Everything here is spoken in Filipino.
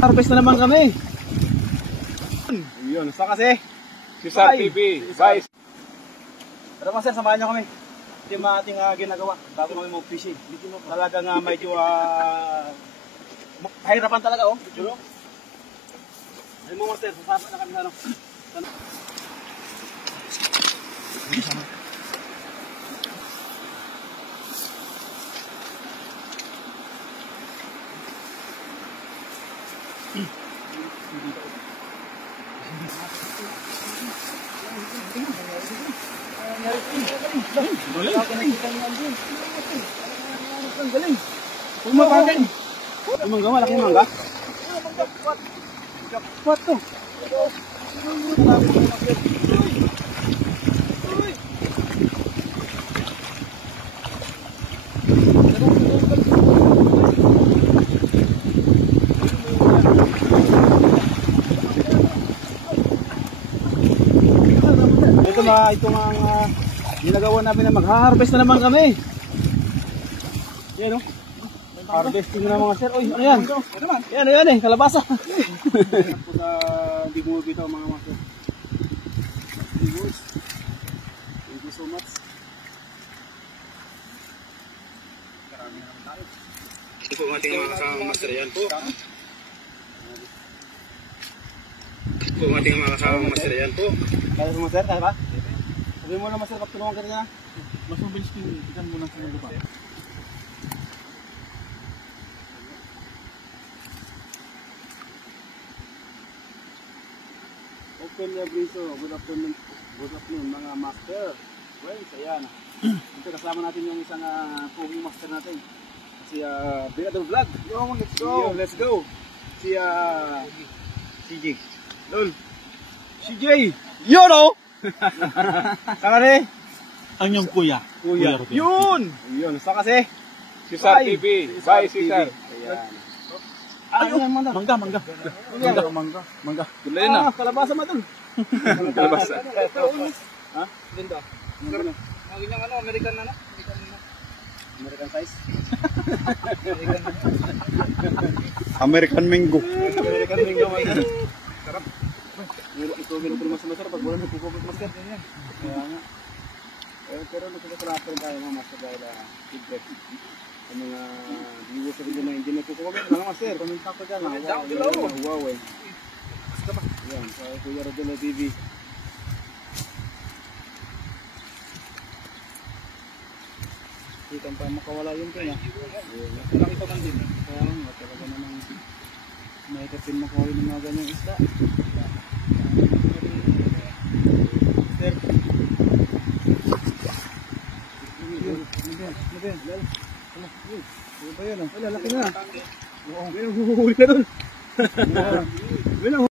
Harvest na naman kami. Yun, sa kasi Cesar TV. Bye. Tara master, samahan nyo kami. Ito yung ating ginagawa bago kami mag-fishing. Talagang medyo kahirapan talaga, oh. Ayun mo master, sasama na kami sa ano. Galing. Pumapagay. Mangga, malaking mangga. Jackpot to. Ito ang ginagawa namin na mag-harvest na naman kami. Yan o. Harvesting na mga sir. Uy, ano yan? Yan eh, kalabasa. Hindi mo bitaw mga master. Thank you so much. Maraming naman tayo. Ito po ang ating mga kasama master. Yan po. Ito po ang ating mga kasama master. Yan po. Kaya sa master, kaya ba? Sabi mo na master, pag tulungan ka niya. Mas mabilis tingnan mo ng sunod pa. Open Abriso, good afternoon mga master. Well, ayan. Ito kasama natin yung isang poging master natin. Si Brigado Vlog. Yo, let's go. Yo, let's go. Si CJ. Lol. CJ. Yo no. Kanare. Ang yung kuya. Yun. Yun, sa kasi Cesar TV. Bye Cesar. Ayan. Ayun, mangga. Gulay na. Kalabasa ma dun. Kalabasa. Ha? Ganda. Ang inyong American na. American size. American mango. American mango man. Sarap. Ito ganito mas masarap pag wala nagkukupit master ganyan. Kaya nga. Pero nagkakasalapan tayo mga master dahil feedback. Ang mga viewers sa video na hindi nagkukukomment mga master. Comment ako dyan. Wow eh. Yan, sa Kuya Rodela TV. Kitang pa makawala yun kaya. Marami pa man din. Kaya nga talaga namang may kapin makawin ng mga ganyang isda. Sir. Ano ba yan? Wala, laki na. Oo, may nahuhuli ka dun.